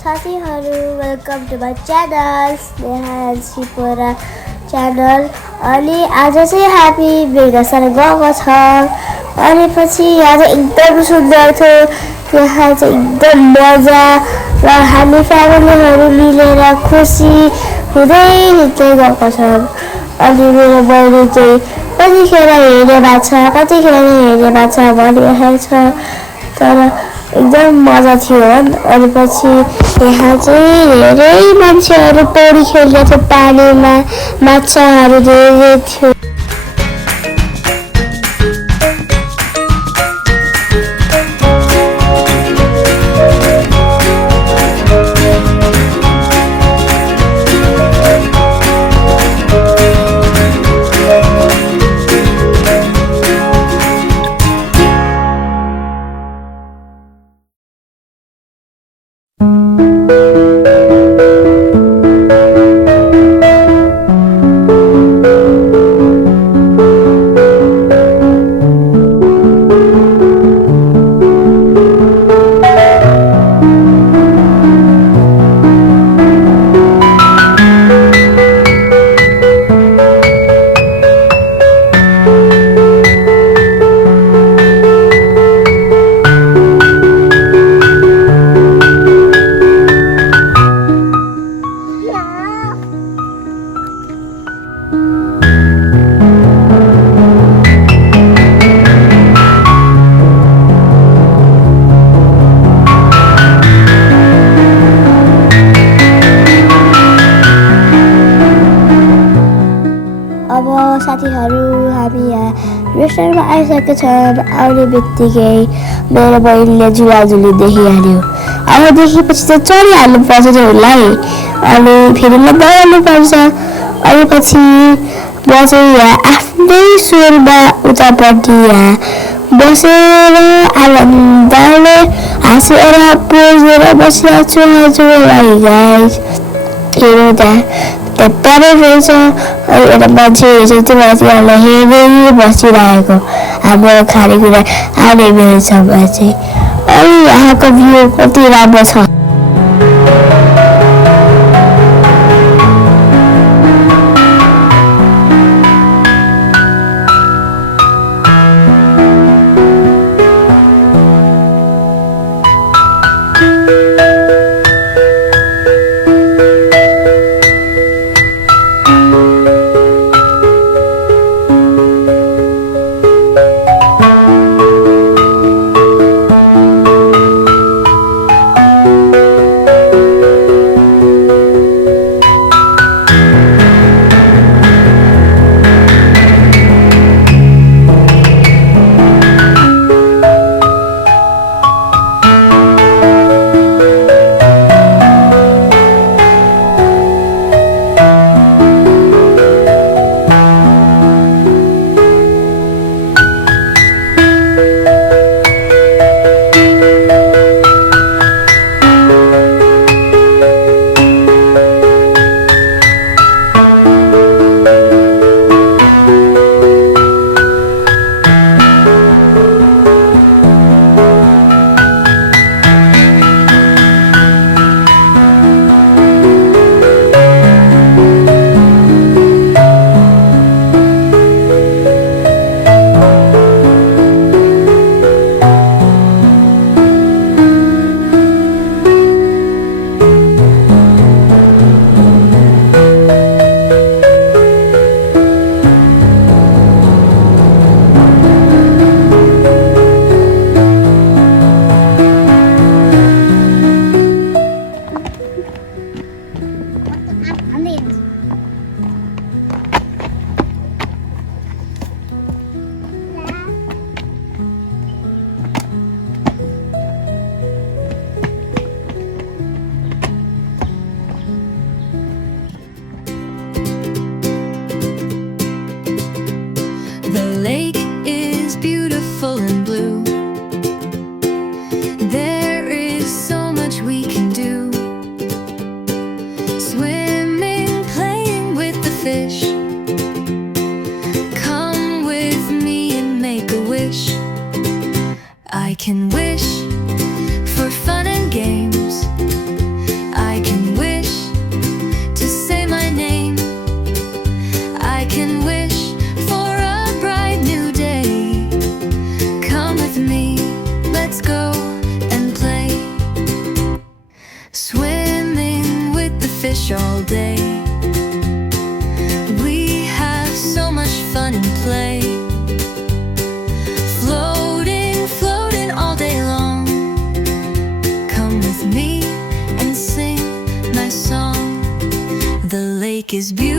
साथीहरू welcome to my channel Sneha Sipora channel. अनि आज चाहिँ हामी बेग्रासान गएको छ। अनि पछि यहाँ चाहिँ एकदम सुन्दर थियो। यहाँ चाहिँ एकदम मजा र हामी फ्यामिलीहरू मिलेर खुसी हुँदै हिँड्दै गएको छौँ। अनि मेरो बहिनी चाहिँ कतिखेर हेर्ने भएको छ कतिखेर हेर्ने भएको छ भनिरहेको छ, तर एकदम मजा थियो। अनि पछि यहाँ चाहिँ धेरै मान्छेहरू पौडी खेल्दै थियो, पानीमा माछाहरू धेरै थियो। अब साथीहरू हामी यहाँ रेस्टुरेन्टमा आइसकेका छौँ। आउने बित्तिकै मेरो बहिनीले झुलाझुली देखिहाल्यो। अब देखेपछि चाहिँ चढिहाल्नु पर्छ उसलाई, अनि फेरि लगाउनु पर्छ। अनि पछि म चाहिँ यहाँ आफ्नै सुरमा उतापट्टि यहाँ बसेर आनन्दले हाँसेर पोजेर बसिरहेको छु। हजुरलाई गाइस हेर्नु त्यहाँ प्यारेड रहेछ। एउटा मान्छेहरू चाहिँ तिनीहरूलाई हेर्दै बसिरहेको हाम्रो खानेकुरा आउने बेलासम्म चाहिँ। अनि यहाँको भ्यू कति राम्रो छ। is beautiful.